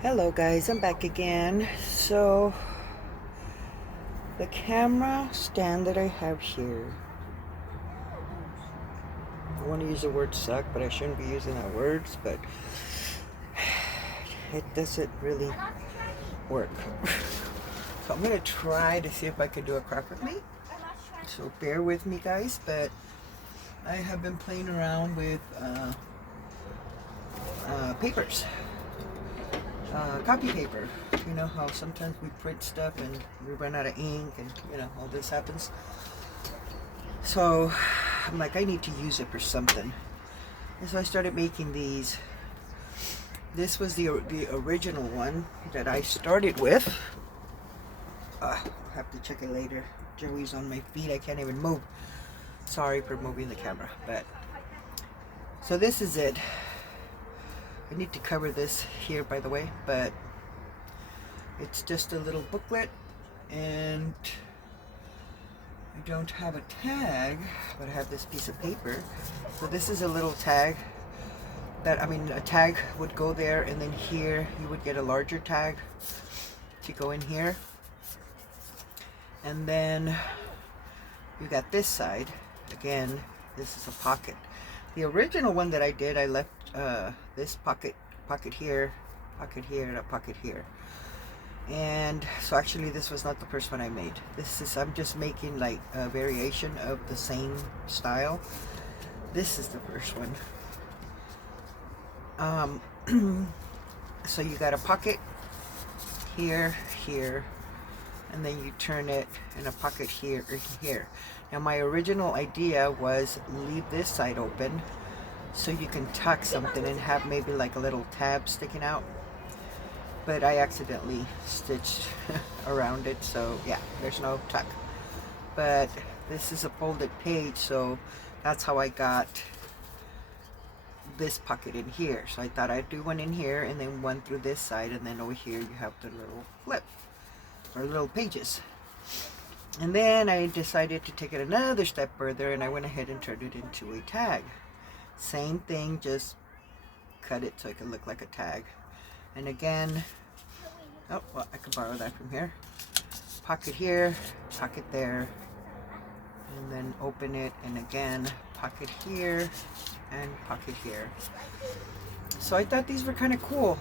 Hello guys, I'm back again. So the camera stand that I have here, I want to use the word suck, but I shouldn't be using that words, but it doesn't really work. So I'm gonna try to see if I can do a craft with me. So bear with me guys, but I have been playing around with papers. Copy paper. You know how sometimes we print stuff and we run out of ink and all this happens. So I'm like, I need to use it for something. And so I started making these. This was the original one that I started with. I'll have to check it later. Joey's on my feet, I can't even move. Sorry for moving the camera, but so this is it. I need to cover this here, by the way, but it's just a little booklet, and I don't have a tag, but I have this piece of paper. So this is a little tag that, a tag would go there, and then here you would get a larger tag to go in here. And then you got this side. Again, this is a pocket. The original one that I did, I left this pocket here, and a pocket here. And so actually this was not the first one I made. I'm just making like a variation of the same style. This is the first one. So you got a pocket here, and then you turn it in a pocket here or here. Now my original idea was leave this side open so you can tuck something and have maybe like a little tab sticking out, but I accidentally stitched around it, so yeah, there's no tuck. But this is a folded page, so that's how I got this pocket in here. So I thought I'd do one in here and then one through this side, and then over here you have the little flip or little pages. And then I decided to take it another step further, and I went ahead and turned it into a tag. Same thing, just cut it so it could look like a tag. And again, oh well, I could borrow that from here. Pocket here, pocket there, and then open it, and again pocket here and pocket here. So I thought these were kind of cool.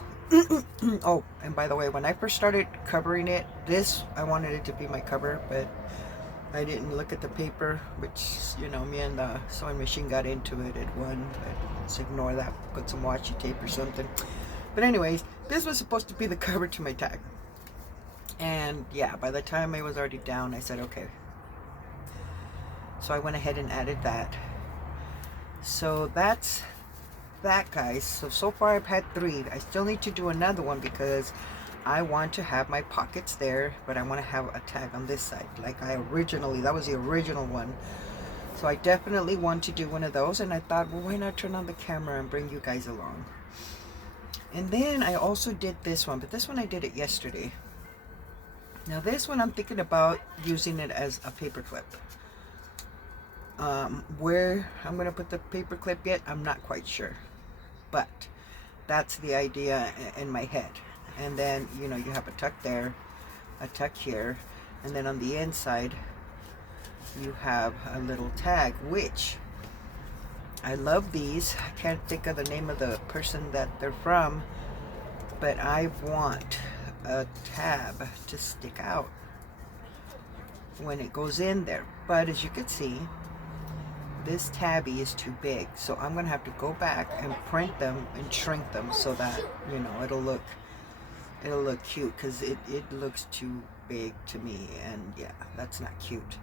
Oh, and by the way, when I first started covering it, I wanted it to be my cover, but I didn't look at the paper, which, me and the sewing machine got into it at one. Let's ignore that, put some washi tape or something. But anyways, this was supposed to be the cover to my tag. And yeah, by the time I was already down, I said, okay. So I went ahead and added that. So that's that, guys. So far I've had 3. I still need to do another one because I want to have my pockets there, but I want to have a tag on this side like that was the original one. So I definitely want to do one of those, and I thought, well, why not turn on the camera and bring you guys along. And then I also did this one, but this one I did it yesterday. Now this one I'm thinking about using it as a paper clip. Where I'm going to put the paper clip yet, I'm not quite sure. But that's the idea in my head. And then, you have a tuck there, a tuck here, and then on the inside, you have a little tag, which I love these. I can't think of the name of the person that they're from, but I want a tab to stick out when it goes in there. But as you can see, this tabby is too big, so I'm gonna have to go back and print them and shrink them so that it'll look cute, because it looks too big to me, and yeah, that's not cute.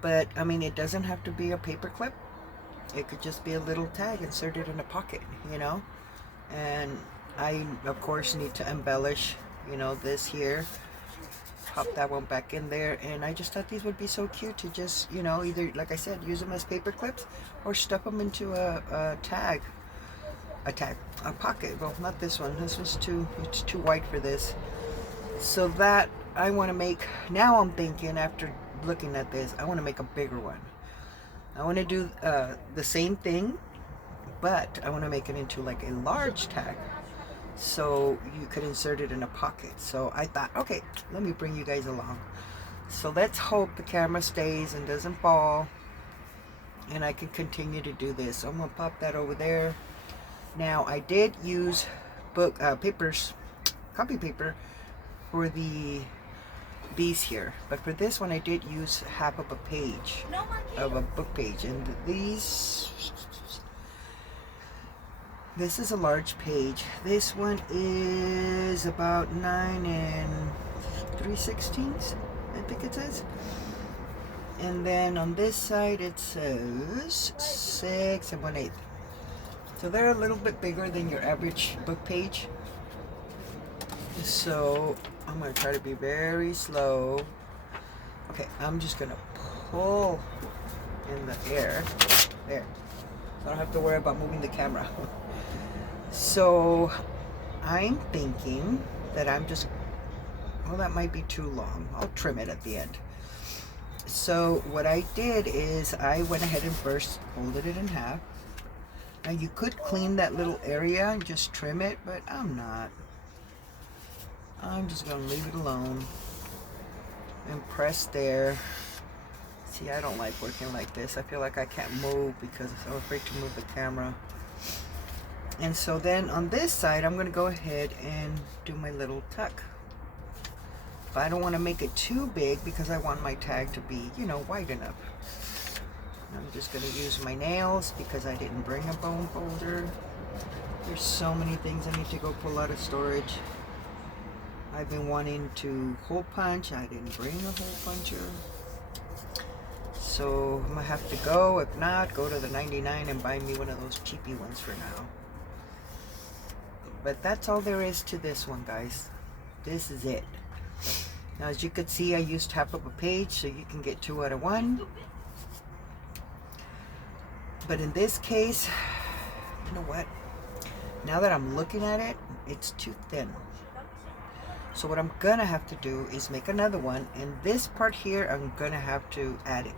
But it doesn't have to be a paper clip. It could just be a little tag inserted in a pocket, and I of course need to embellish this here, pop that one back in there, and I just thought these would be so cute to just either, like I said, use them as paper clips or stuff them into a pocket. Well, not this one. This was it's too wide for this. So that I want to make, now I'm thinking, after looking at this, I want to make a bigger one. I want to do the same thing, but I want to make it into like a large tag. so you could insert it in a pocket. So I thought, okay, let me bring you guys along. So let's hope the camera stays and doesn't fall, and I can continue to do this. So I'm gonna pop that over there. Now I did use copy paper for the bees here, but for this one I did use half of a page of a book page, and this is a large page. This one is about 9 3/16, I think it says. And then on this side it says 6 1/8. So they're a little bit bigger than your average book page. So I'm going to try to be very slow. Okay, I'm just going to pull in the air. There. So I don't have to worry about moving the camera. So I'm thinking that well, that might be too long. I'll trim it at the end. So what I did is I went ahead and first folded it in half. Now you could clean that little area and just trim it, but I'm not. I'm just going to leave it alone and press there. See, I don't like working like this. I feel like I can't move because I'm afraid to move the camera. And so then on this side, I'm going to go ahead and do my little tuck. But I don't want to make it too big because I want my tag to be, you know, wide enough. I'm just going to use my nails because I didn't bring a bone folder. There's so many things I need to go pull out of storage. I've been wanting to hole punch. I didn't bring a hole puncher. So I'm going to have to go. If not, go to the 99 and buy me one of those cheapy ones for now. But that's all there is to this one, guys. This is it. Now, as you could see, I used half of a page, so you can get 2 out of 1. But in this case, you know what? Now that I'm looking at it, it's too thin. So what I'm gonna have to do is make another one, and this part here, I'm gonna have to add it.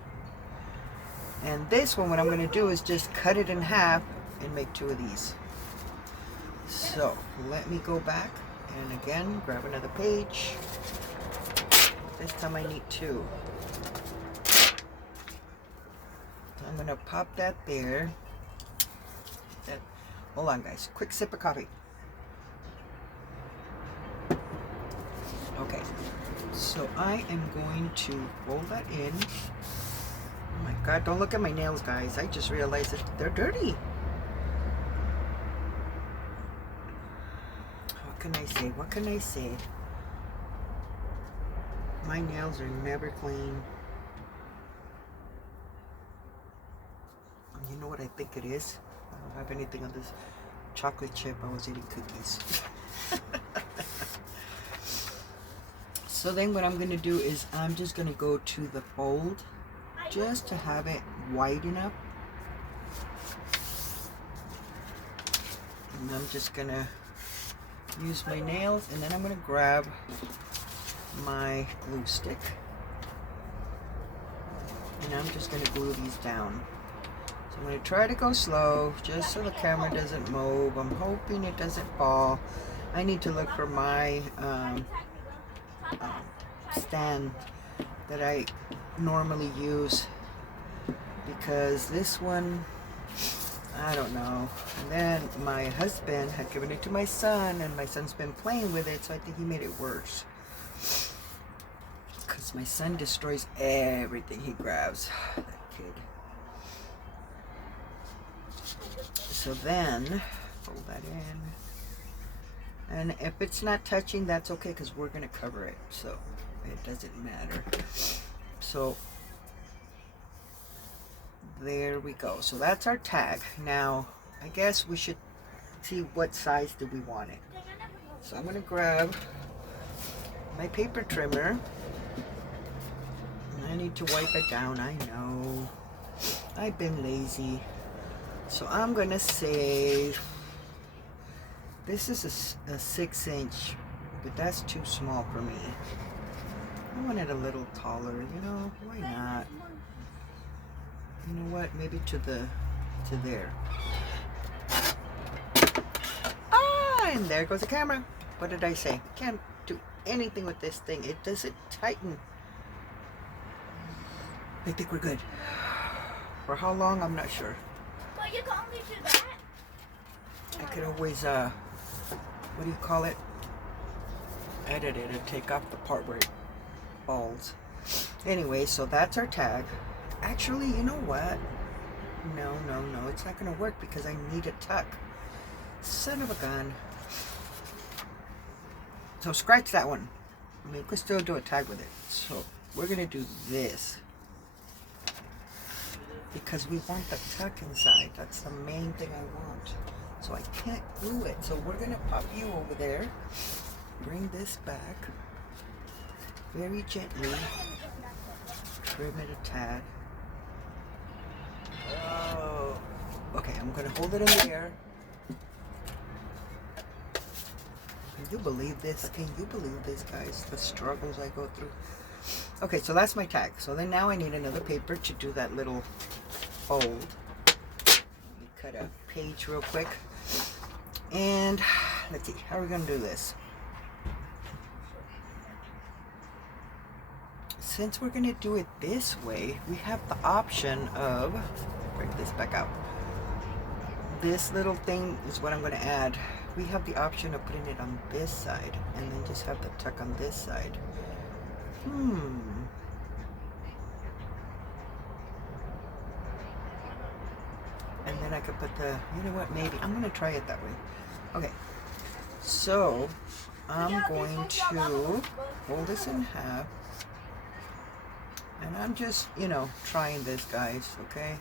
And this one, what I'm gonna do is just cut it in half and make 2 of these. So let me go back and again grab another page. This time I need 2. I'm gonna pop that there. Hold on, guys. Quick sip of coffee. Okay, so I am going to fold that in. Oh my God, don't look at my nails, guys. I just realized that they're dirty. What can I say? What can I say? My nails are never clean. You know what I think it is? I don't have anything on this chocolate chip. I was eating cookies. So then what I'm going to do is I'm just going to go to the fold just to have it wide enough. And I'm just going to use my nails, and then I'm going to grab my glue stick. And I'm just going to glue these down. So I'm going to try to go slow just so the camera doesn't move. I'm hoping it doesn't fall. I need to look for my stand that I normally use, because this one, I don't know. And then my husband had given it to my son, and my son's been playing with it, so I think he made it worse. Because my son destroys everything he grabs. That kid. So then, fold that in. And if it's not touching, that's okay, because we're going to cover it. So it doesn't matter. So there we go. So that's our tag. Now, I guess we should see what size do we want it. So I'm going to grab my paper trimmer. I need to wipe it down. I know. I've been lazy. So I'm going to say this is a 6-inch, but that's too small for me. I want it a little taller, you know, why not? You know what, maybe to there. Ah, And there goes the camera. What did I say? Can't do anything with this thing. It doesn't tighten. I think we're good. For how long, I'm not sure. But you can only do that. I could always, what do you call it? Edit it and take off the part where it falls. Anyway, so that's our tag. Actually, you know what? No, it's not gonna work because I need a tuck. Son of a gun. So scratch that one. I mean, we could still do a tag with it. So we're gonna do this because we want the tuck inside. That's the main thing I want. So I can't glue it. So we're gonna pop you over there. Bring this back very gently. Trim it a tad. Oh. Okay, I'm gonna hold it in the air. Can you believe this? Can you believe this, guys? The struggles I go through. Okay, so that's my tag. So then now I need another paper to do that little fold. Let me cut a page real quick. And let's see, how are we gonna do this? Since we're gonna do it this way, we have the option of, break this back out. This little thing is what I'm gonna add. We have the option of putting it on this side and then just have the tuck on this side. And then I could put the, you know what, maybe, I'm gonna try it that way. Okay, so I'm going to fold this in half. And I'm just, you know, trying this, guys, okay?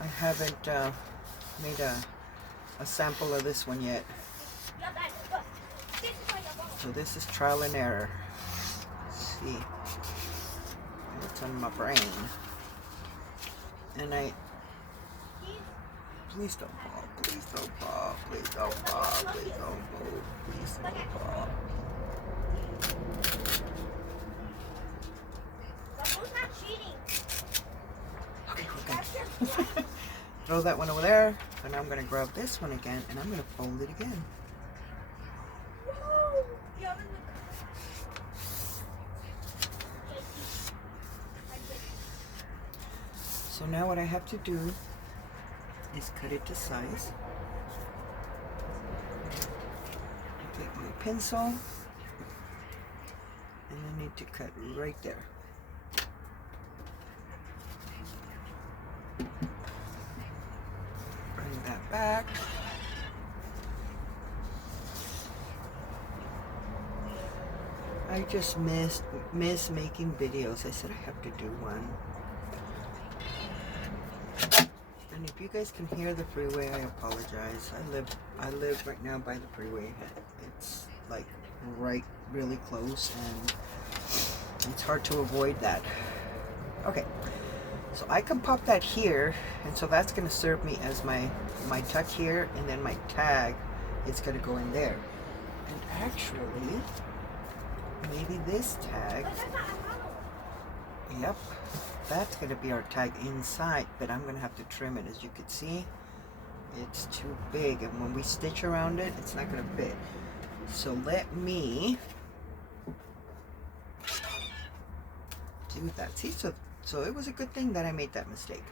I haven't made a sample of this one yet. So this is trial and error. Let's see what's on my brain. And please don't fall, please don't fall, please don't fall, please don't move, please don't fall. Okay, we're good. Throw that one over there, and I'm gonna grab this one again, and I'm gonna fold it again. So now what I have to do is cut it to size. Take my pencil, and I need to cut right there. Bring that back. I just miss making videos. I said I have to do one. And if you guys can hear the freeway, I apologize. I live right now by the freeway. It's like right really close, and it's hard to avoid that. Okay, so I can pop that here, and so that's going to serve me as my tuck here, and then my tag is going to go in there. And actually, maybe this tag, yep, that's going to be our tag inside, but I'm going to have to trim it. As you can see, it's too big, and when we stitch around it, it's not going to fit. So let me do that. See, so it was a good thing that I made that mistake,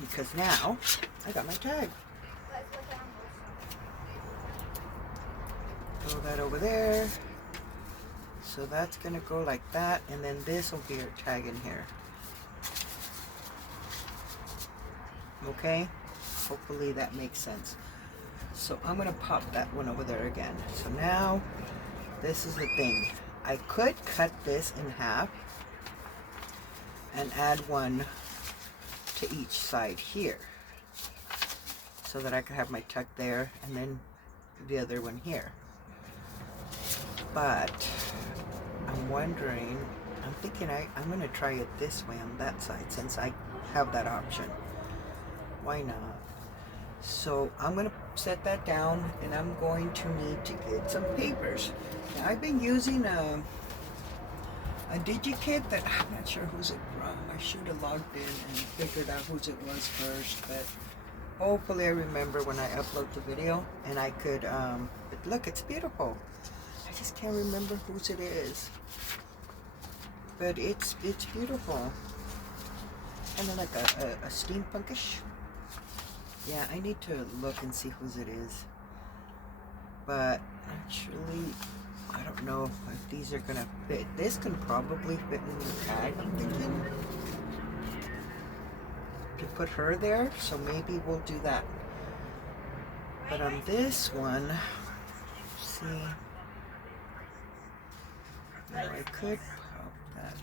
because now I got my tag. Throw that over there. So that's gonna go like that, and then this will be our tag in here. Okay, hopefully that makes sense. So I'm gonna pop that one over there again. So now this is the thing. I could cut this in half and add one to each side here, so that I could have my tuck there and then the other one here. But I'm wondering, I'm thinking I'm going to try it this way on that side, since I have that option. Why not? So I'm going to set that down, and I'm going to need to get some papers. Now, I've been using a DigiKit that I'm not sure who's it from. I should have logged in and figured out whose it was first, but Hopefully I remember when I upload the video and I could, but look, it's beautiful. I just can't remember whose it is. But it's beautiful. Kind of like a steampunkish. Yeah, I need to look and see whose it is. But actually, I don't know if these are gonna fit. This can probably fit in the tag, I'm thinking. To put her there, so maybe we'll do that. But on this one, see, no, I could pop that.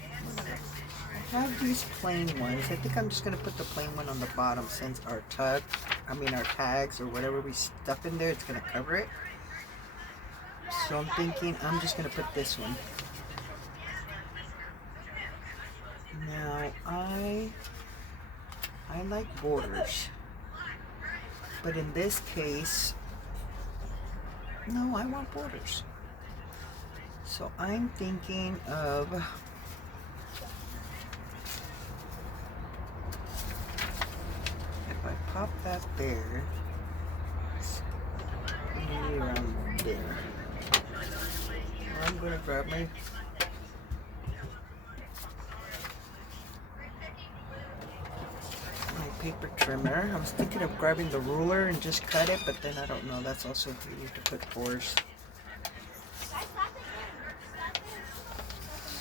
I have these plain ones. I think I'm just gonna put the plain one on the bottom since our our tags or whatever we stuff in there, it's gonna cover it. So I'm thinking I'm just gonna put this one. Now I like borders, but in this case, no, I want borders. So I'm thinking of if I pop that there, maybe around there. I'm gonna grab my paper trimmer. I was thinking of grabbing the ruler and just cut it, but then I don't know. That's also if we need to put pores.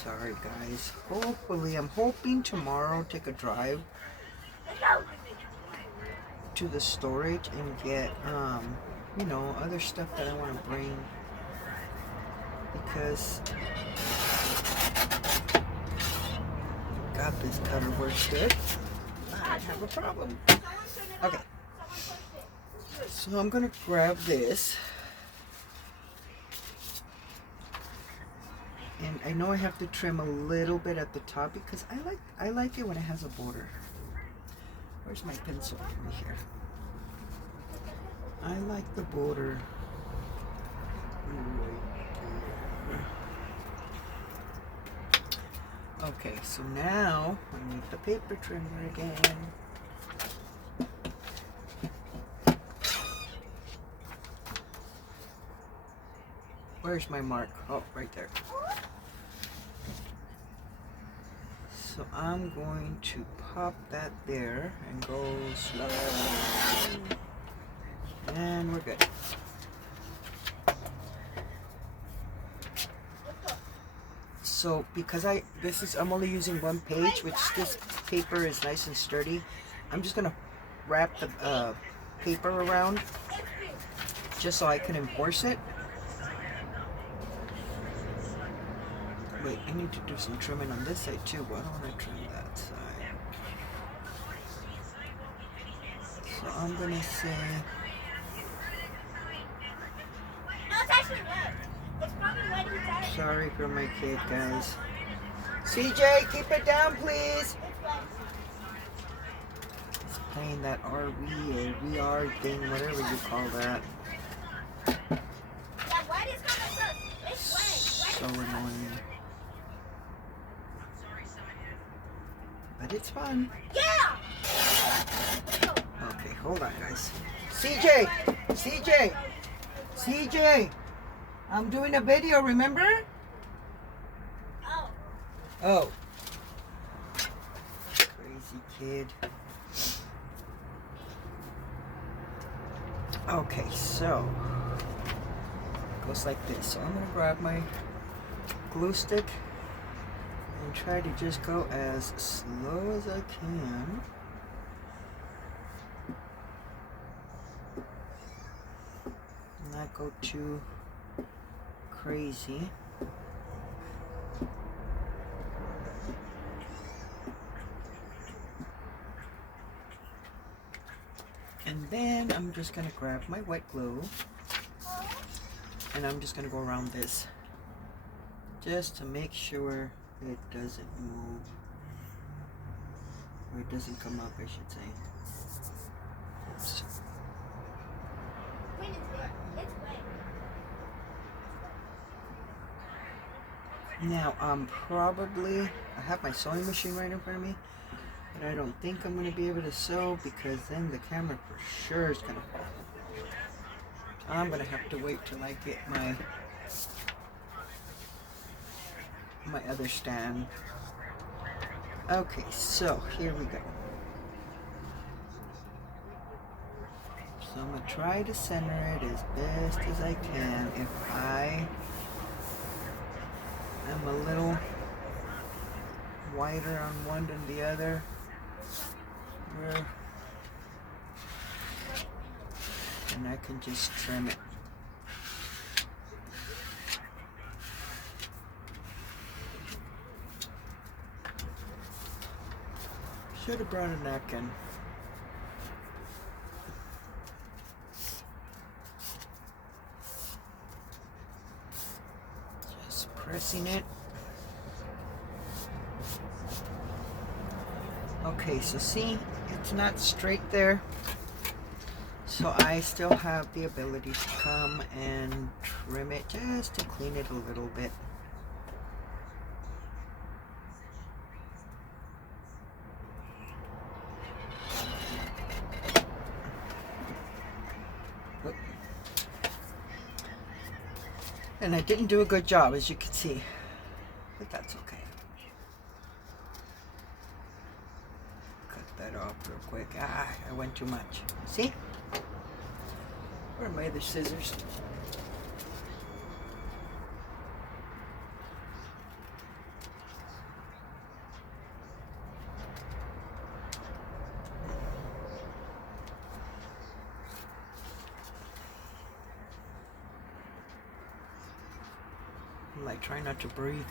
Sorry guys. Hopefully, I'm hoping tomorrow take a drive to the storage and get you know, other stuff that I want to bring, because God, this cutter works good. I have a problem. Okay, so I'm gonna grab this, and I know I have to trim a little bit at the top because I like it when it has a border. Where's my pencil? Right here. I like the border right there. Okay, so now I need the paper trimmer again. Where's my mark? Oh, right there. So I'm going to pop that there and go slow. And we're good. So because I'm only using one page, which this paper is nice and sturdy, I'm just gonna wrap the paper around just so I can enforce it. Wait, I need to do some trimming on this side too. Why don't I trim that side? So I'm gonna say, sorry for my kid, guys. CJ, keep it down, please. It's playing that RV or VR thing, whatever you call that. So annoying. But it's fun. Yeah. Okay, hold on, guys. CJ, I'm doing a video, remember? Oh. Crazy kid. Okay, so it goes like this. So I'm gonna grab my glue stick and try to just go as slow as I can. Not go too crazy. And then I'm just gonna grab my white glue and I'm just gonna go around this just to make sure it doesn't move, or it doesn't come up, I should say. Oops. Now I have my sewing machine right in front of me. But I don't think I'm going to be able to sew because then the camera for sure is going to fall. I'm going to have to wait till I get my other stand. Okay, so here we go. So I'm going to try to center it as best as I can. If I am a little wider on one than the other, and I can just trim it. Should have brought a napkin. Just pressing it. Okay, so see, it's not straight there. So I still have the ability to come and trim it just to clean it a little bit. And I didn't do a good job, as you can see, but that's okay. Cut that off real quick. Ah, I went too much. See? Where are my other scissors? I'm like trying not to breathe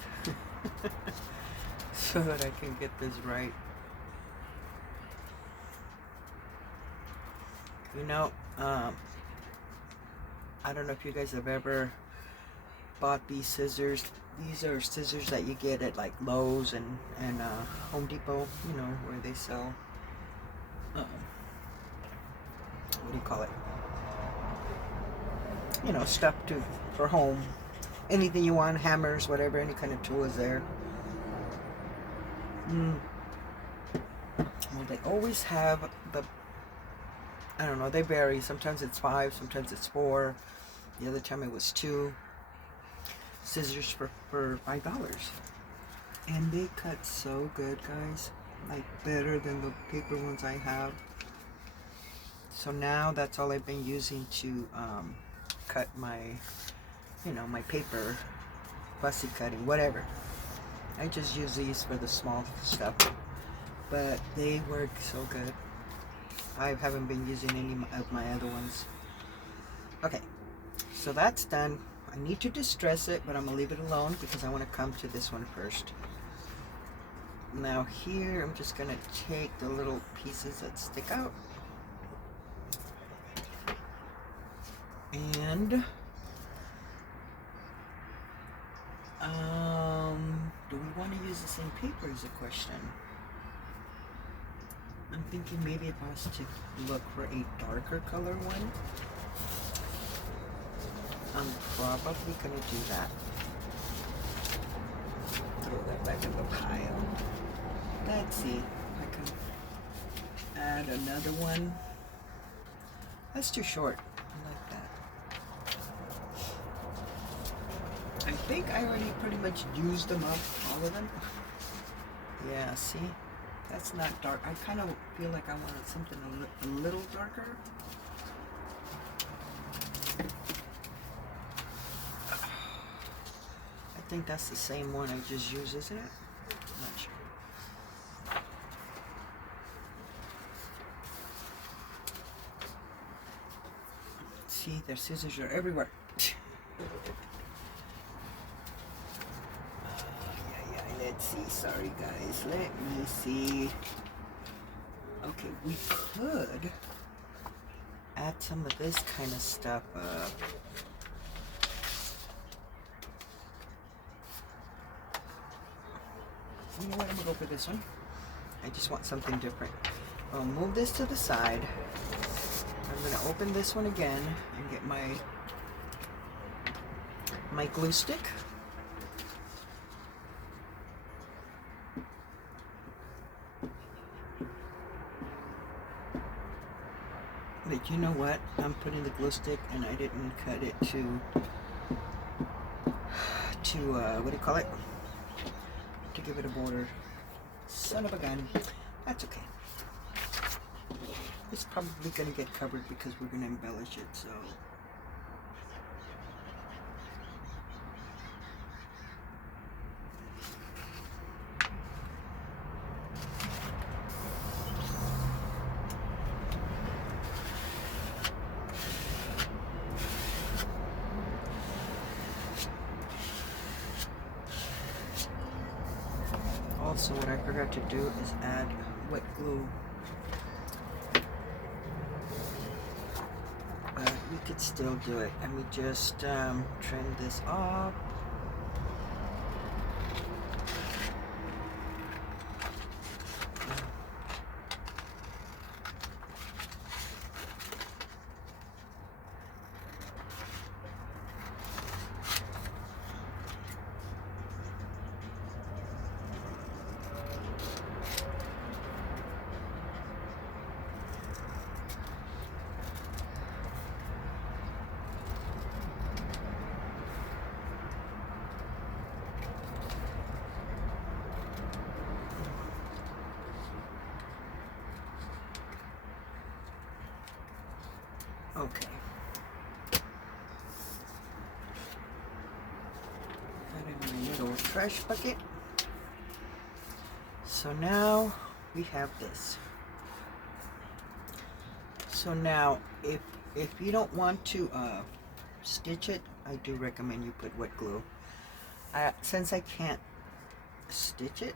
so that I can get this right. You know, I don't know if you guys have ever bought these scissors. These are scissors that you get at like Lowe's and Home Depot, you know, where they sell, what do you call it? You know, stuff for home. Anything you want, hammers, whatever, any kind of tool is there. Well, they always have the, I don't know, they vary. Sometimes it's 5, sometimes it's 4. The other time it was 2. Scissors for $5. And they cut so good, guys. Like better than the paper ones I have. So now that's all I've been using to cut my, you know, my paper, fussy cutting, whatever. I just use these for the small stuff, but they work so good. I haven't been using any of my other ones. Okay, so that's done. I need to distress it, but I'm gonna leave it alone because I want to come to this one first. Now here, I'm just gonna take the little pieces that stick out. And do we want to use the same paper is the question. I'm thinking maybe it has to look for a darker color one. I'm probably gonna do that. Throw that back in the pile. Let's see. I can add another one. That's too short. I like that. I think I already pretty much used them up, all of them. Yeah, see? That's not dark. I kind of feel like I wanted something a little darker. I think that's the same one I just used, isn't it? I'm not sure. See, their scissors are everywhere. Let's see, sorry guys, let me see. Okay, we could add some of this kind of stuff up. You know what, I'm gonna go for this one. I just want something different. I'll move this to the side. I'm gonna open this one again and get my glue stick. you know what? I'm putting the glue stick and I didn't cut it to what do you call it? To give it a border. Son of a gun. That's okay. It's probably gonna get covered because we're gonna embellish it, so. Also, what I forgot to do is add wet glue. But we could still do it. And we just trim this off. Okay. Got in my little trash bucket. So now we have this. So now, if you don't want to stitch it, I do recommend you put wet glue. Since I can't stitch it,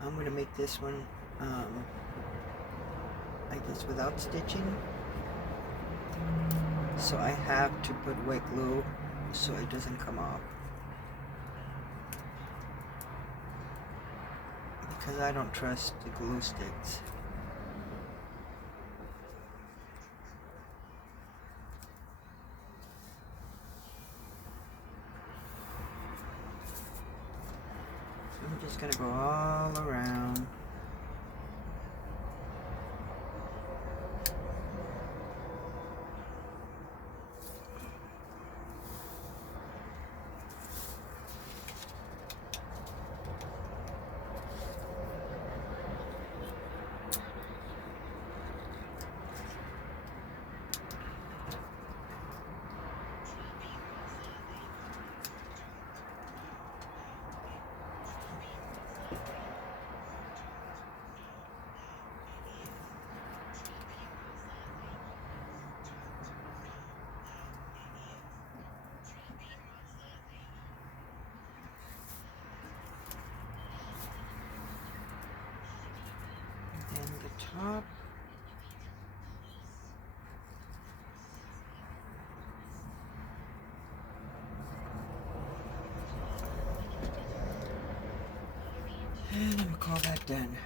I'm gonna make this one I guess without stitching. So I have to put wet glue so it doesn't come off, because I don't trust the glue sticks. So I'm just gonna go all around. And the top. And I'm gonna call that done.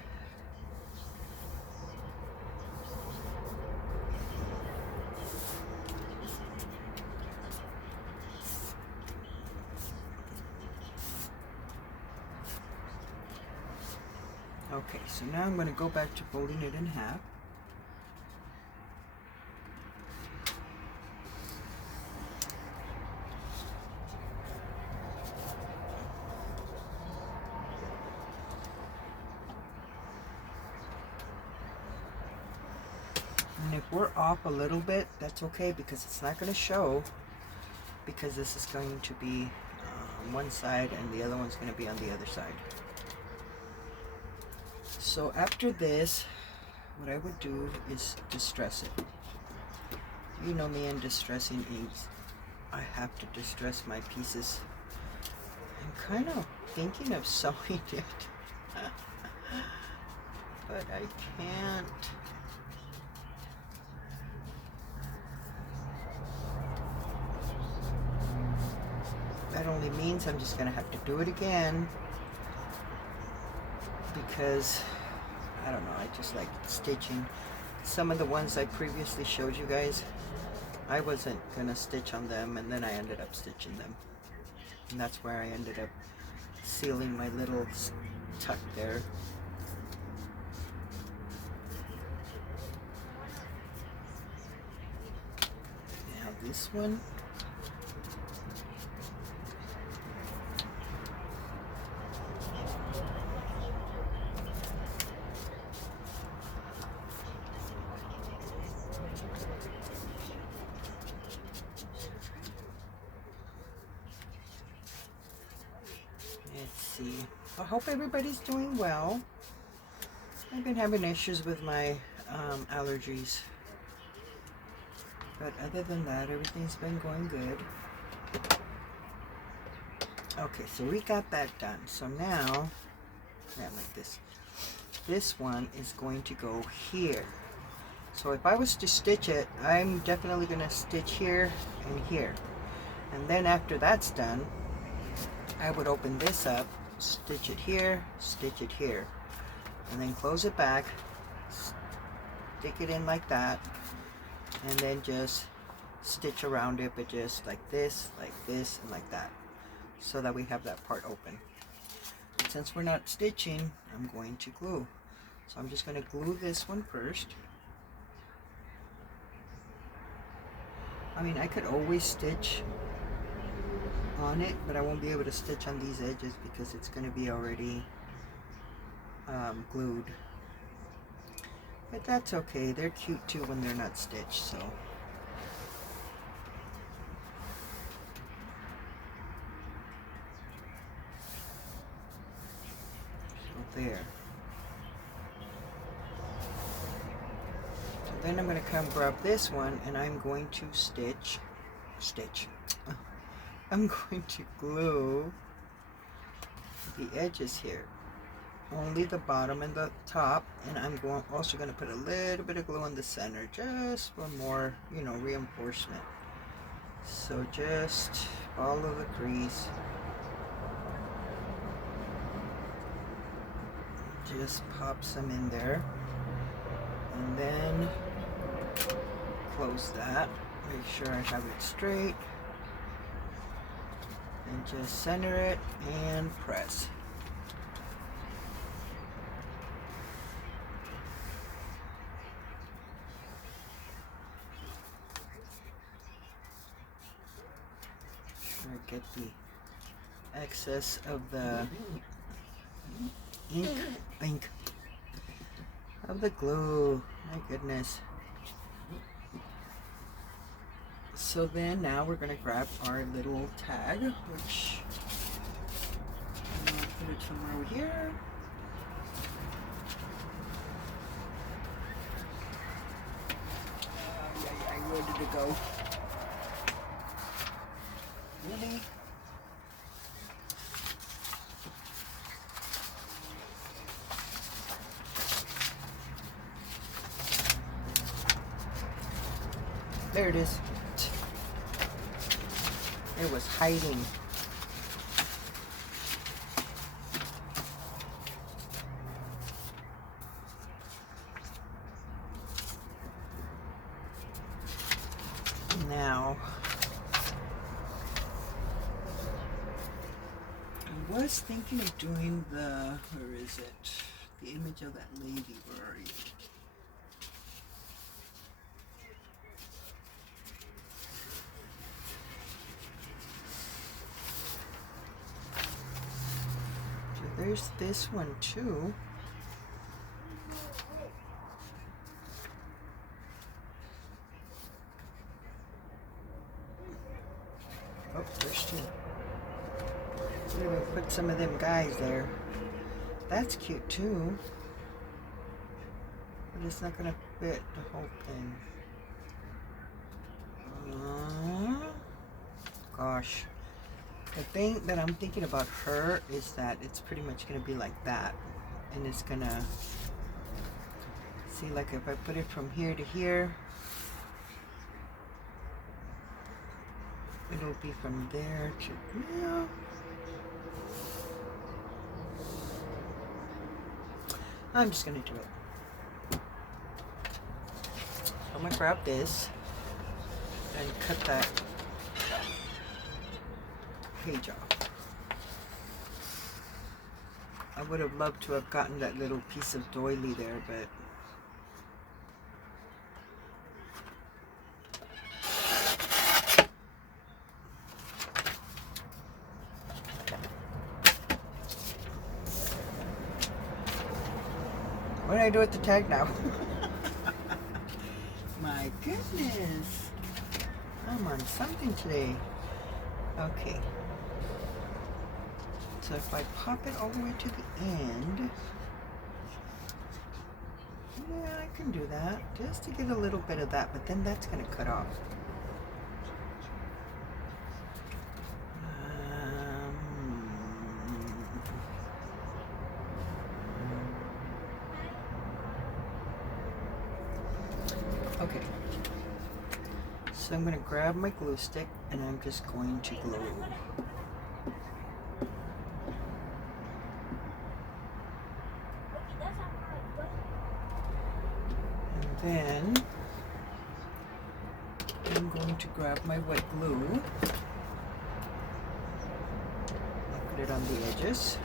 Okay, so now I'm going to go back to folding it in half. And if we're off a little bit, that's okay, because it's not going to show, because this is going to be on one side and the other one's going to be on the other side. So after this, what I would do is distress it. You know me and distressing inks. I have to distress my pieces. I'm kind of thinking of sewing it, but I can't. That only means I'm just gonna have to do it again, because I don't know, I just like stitching. Some of the ones I previously showed you guys, I wasn't gonna stitch on them, and then I ended up stitching them, and that's where I ended up sealing my little tuck there. this one. Let's see. I hope everybody's doing well. I've been having issues with my allergies. But other than that, everything's been going good. Okay, so we got that done. So now, yeah, like this. This one is going to go here. So if I was to stitch it, I'm definitely going to stitch here and here. And then after that's done, I would open this up, stitch it here, and then close it back, stick it in like that, and then just stitch around it, but just like this, and like that, so that we have that part open. Since we're not stitching, I'm going to glue. So I'm just going to glue this one first. I mean, I could always stitch on it, but I won't be able to stitch on these edges because it's going to be already glued. But that's okay. They're cute too when they're not stitched. So there. So then I'm going to come grab this one and I'm going to stitch. I'm going to glue the edges here. Only the bottom and the top, and I'm also going to put a little bit of glue in the center just for more, you know, reinforcement. So just follow the crease. Just pop some in there, and then close that. Make sure I have it straight, and just center it and press. Get the excess of the ink of the glue. My goodness. So then now we're going to grab our little tag, which I'm going to put it somewhere over here. Where did it go? Really? There it is. It was hiding. Now, I was thinking of doing the, where is it? The image of that lady, where are you? So there's this one too. Oh, there's two. I'm gonna put some of them guys there. That's cute too. But it's not gonna fit the whole thing. Gosh. The thing that I'm thinking about her is that it's pretty much gonna be like that. And it's gonna, see, like if I put it from here to here, it'll be from there to, yeah. I'm just gonna do it. I'm gonna grab this and cut that page off. I would have loved to have gotten that little piece of doily there, but do I do with the tag now? My goodness. I'm on something today. Okay. So if I pop it all the way to the end, yeah, I can do that. Just to get a little bit of that, but then that's going to cut off. Okay. So I'm going to grab my glue stick and I'm just going to glue. Then I'm going to grab my white glue, I'll put it on the edges.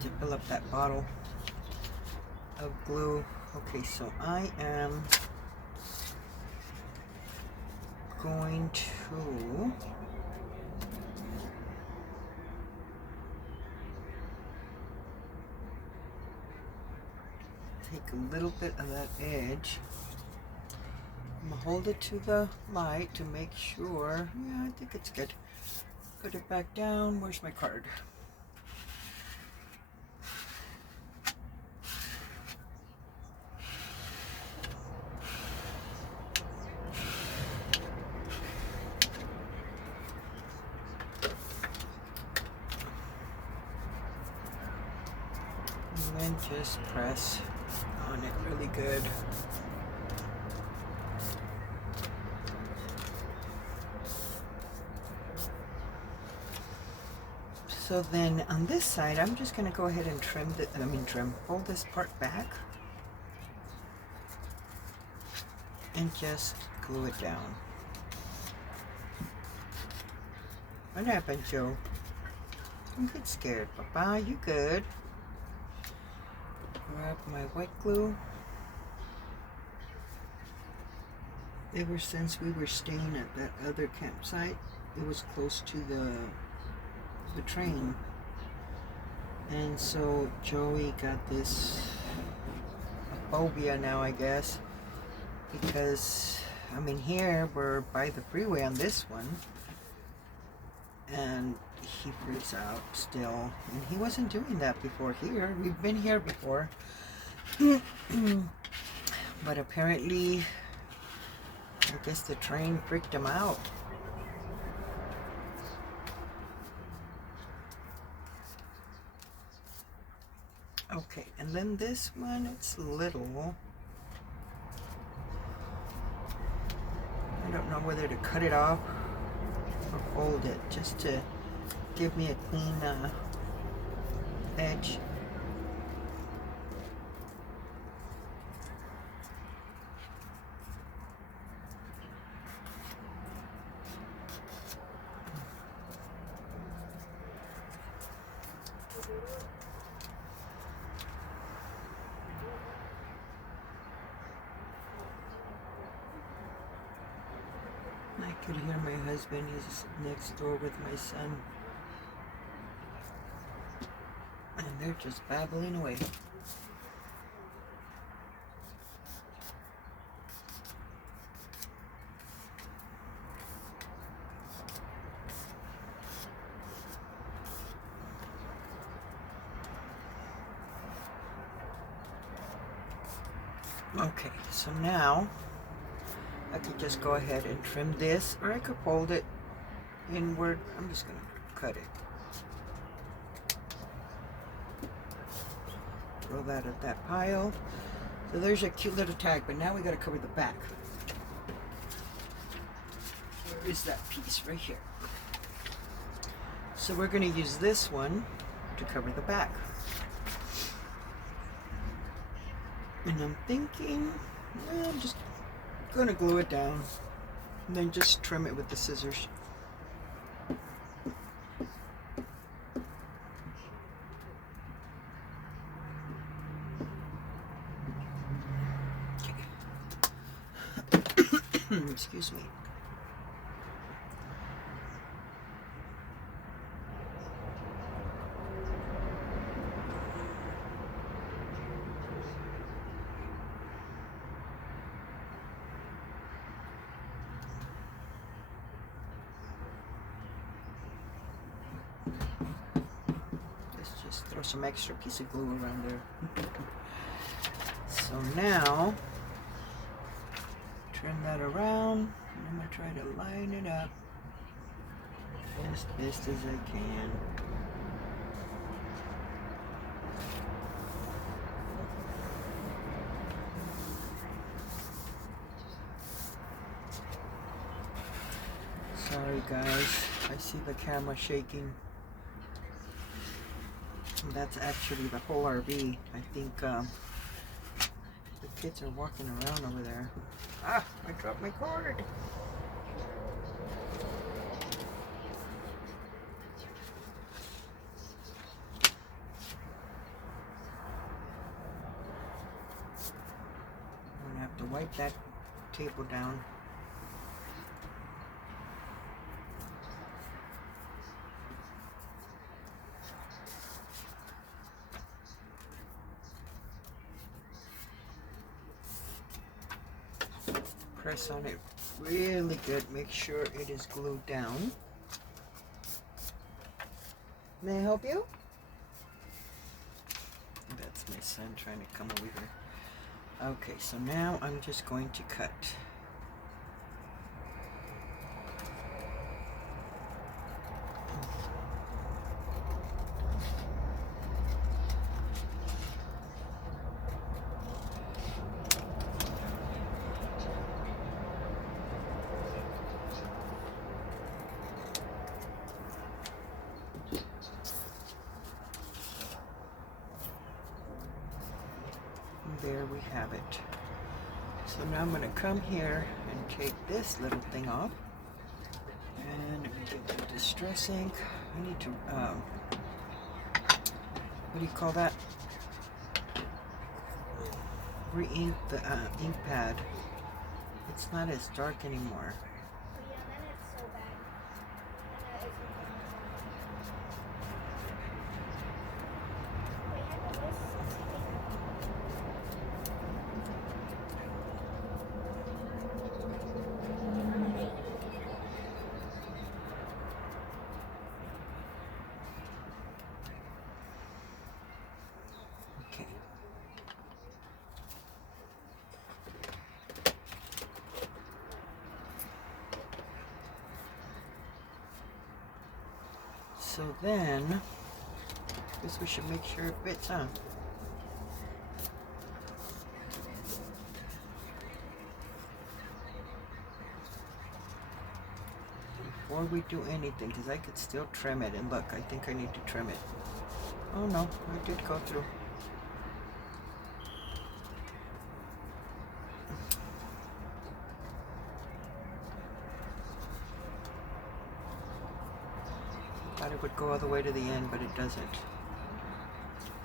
To fill up that bottle of glue. Okay, so I am going to take a little bit of that edge. I'm gonna hold it to the light to make sure. Yeah, I think it's good. Put it back down. Where's my card? And then just press on it really good. So then on this side, I'm just going to go ahead and pull this part back and just glue it down. What happened, Joe? Don't get scared, Papa. You good? Grab my white glue. Ever since we were staying at that other campsite, it was close to the train, and so Joey got this phobia now, I guess, because I mean here we're by the freeway on this one, and he freaks out still, and he wasn't doing that before here. We've been here before. But apparently I guess the train freaked him out. Okay, and then this one, it's little. I don't know whether to cut it off or fold it, just to give me a clean edge. I could hear my husband, he's next door with my son. And they're just babbling away. Okay, so now I could just go ahead and trim this, or I could fold it inward. I'm just going to cut it. Throw that at that pile. So there's a cute little tag, but now we got to cover the back. Where is that piece? Right here. So we're going to use this one to cover the back. And I'm thinking, I'm just going to glue it down and then just trim it with the scissors. Excuse me. Let's just throw some extra piece of glue around there. So now, turn that around. I'm going to try to line it up as best as I can. Sorry guys, I see the camera shaking. That's actually the whole RV. I think the kids are walking around over there. Ah, I dropped my cord. I'm gonna have to wipe that table down. Press on it really good. Make sure it is glued down. May I help you? That's my son trying to come over here. Okay, so now I'm just going to cut. There we have it. So now I'm going to come here and take this little thing off. And get the distress ink. I need to, what do you call that? Re-ink the ink pad. It's not as dark anymore. Oh yeah, then it's so bad. And it's Okay. So then, I guess we should make sure it fits, huh? Before we do anything, because I could still trim it, and look, I think I need to trim it. Oh no, I did go through. Thought it would go all the way to the end, but it doesn't.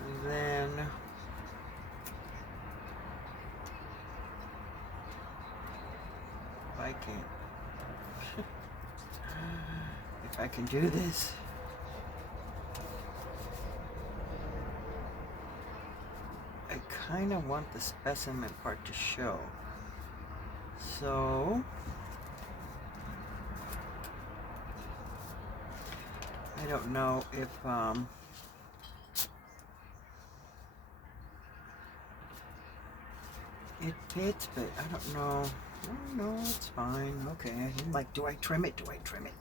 And then if I can if I can do this. I kind of want the specimen part to show. So I don't know if it fits, but I don't know. Oh, no, it's fine. Okay. I'm like, do I trim it? Do I trim it?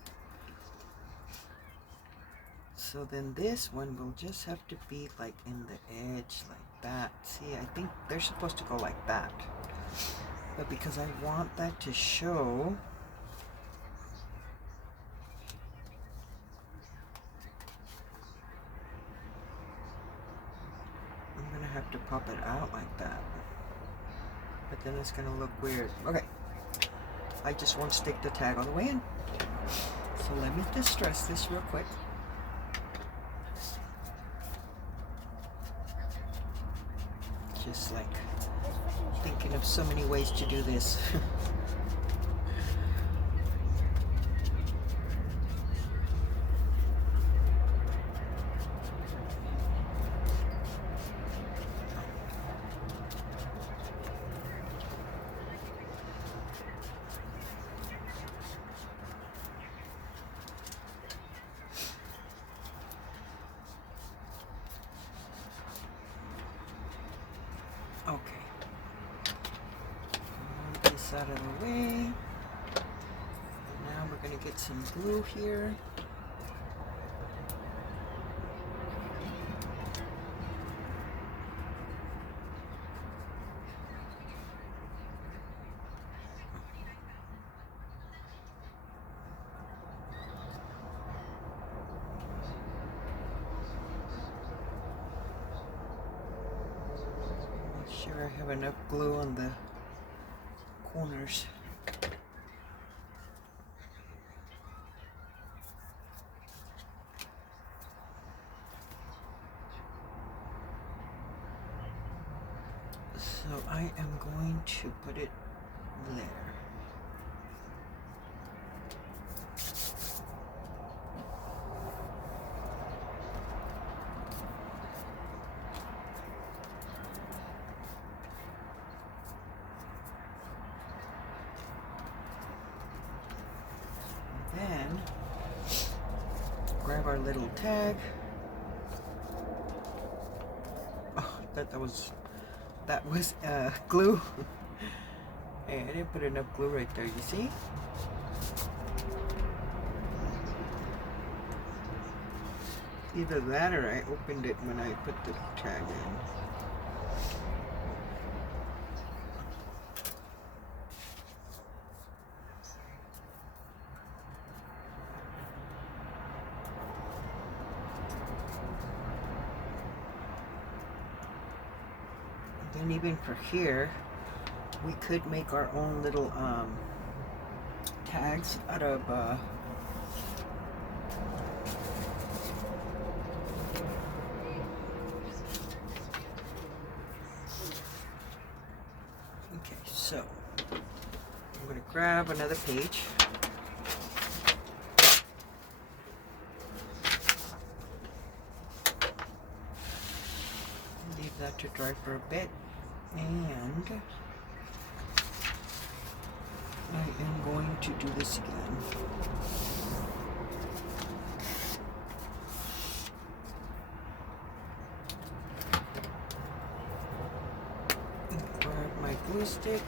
So then this one will just have to be like in the edge like that. See, I think they're supposed to go like that. But because I want that to show, I'm gonna have to pop it out like that. But then it's gonna look weird. Okay. I just won't stick the tag all the way in. So let me distress this real quick. Just like thinking of so many ways to do this. Okay. Move this out of the way. Now we're going to get some glue here. Make sure I have enough glue on the corners. So I am going to put it there. Then grab our little tag. Oh, that was glue. Hey, I didn't put enough glue right there, you see? Either that or I opened it when I put the tag in. And even for here, we could make our own little tags out of okay, so I'm going to grab another page. Leave that to dry for a bit. And I am going to do this again. Grab my glue stick.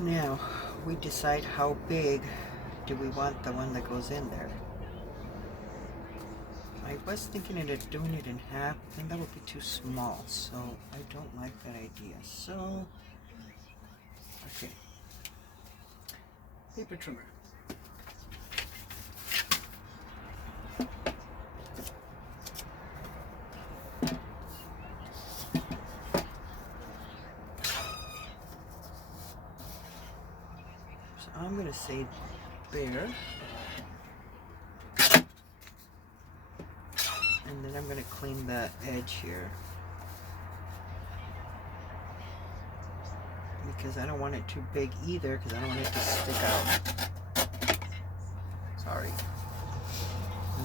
Now, we decide how big do we want the one that goes in there. I was thinking of doing it in half, I think that would be too small, so I don't like that idea. So, okay. Paper trimmer. I'm going to say there, and then I'm going to clean the edge here because I don't want it too big either because I don't want it to stick out. Sorry.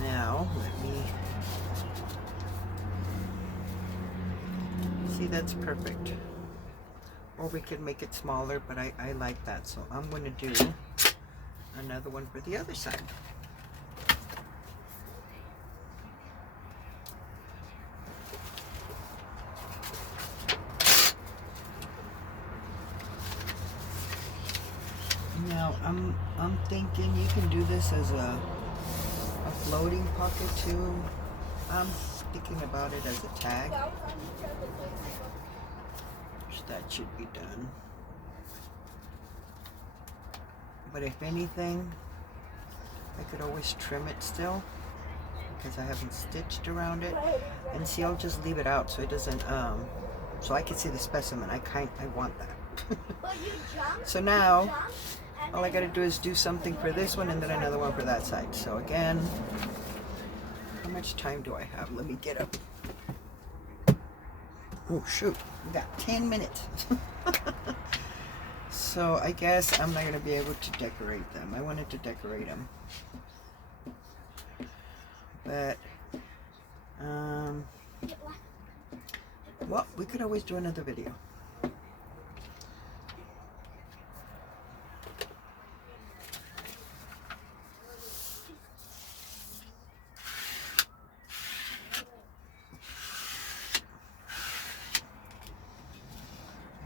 Now let me see, that's perfect. Or we could make it smaller, but I like that. So I'm going to do another one for the other side. Now I'm thinking you can do this as a floating pocket too. I'm thinking about it as a tag. That should be done. But if anything, I could always trim it still because I haven't stitched around it. And see, I'll just leave it out so it doesn't so I can see the specimen. I want that. So now all I gotta do is do something for this one and then another one for that side. So again, how much time do I have? Let me get up. Oh shoot, we got 10 minutes. So I guess I'm not going to be able to decorate them. I wanted to decorate them. But, well, we could always do another video.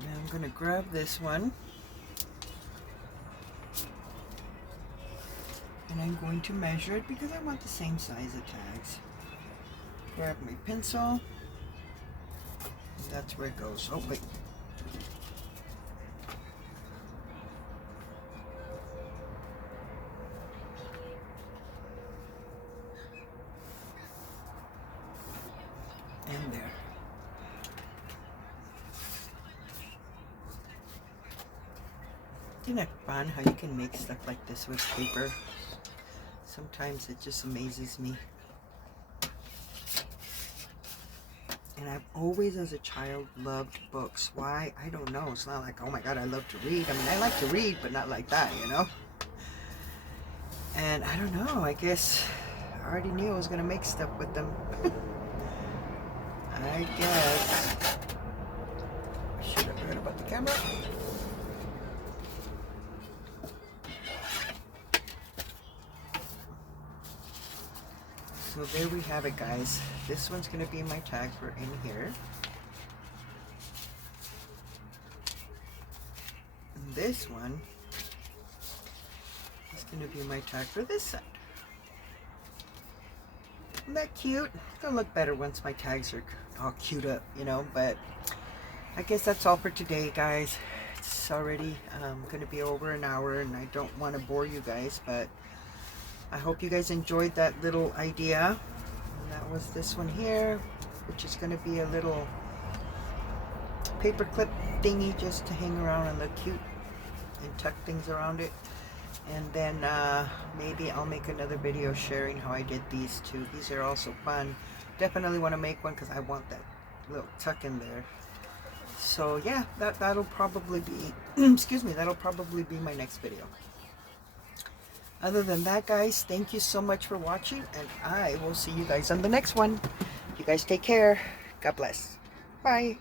Now I'm going to grab this one. And I'm going to measure it because I want the same size of tags. Grab my pencil. And that's where it goes. Oh, wait. And there. Isn't it fun how you can make stuff like this with paper? Sometimes it just amazes me. And I've always, as a child, loved books. Why? I don't know. It's not like, oh my God, I love to read. I mean, I like to read, but not like that, you know? And I don't know. I guess I already knew I was going to make stuff with them. I guess. I should have forgot about the camera. So there we have it, guys. This one's going to be my tag for in here. And this one is going to be my tag for this side. Isn't that cute? It's going to look better once my tags are all cute up, you know. But I guess that's all for today, guys. It's already going to be over an hour, and I don't want to bore you guys, but I hope you guys enjoyed that little idea. And that was this one here, which is going to be a little paper clip thingy just to hang around and look cute and tuck things around it. And then maybe I'll make another video sharing how I did these two. These are also fun. Definitely want to make one because I want that little tuck in there. So yeah, that'll probably be excuse me, that'll probably be my next video. Other than that, guys, thank you so much for watching, and I will see you guys on the next one. You guys take care. God bless. Bye.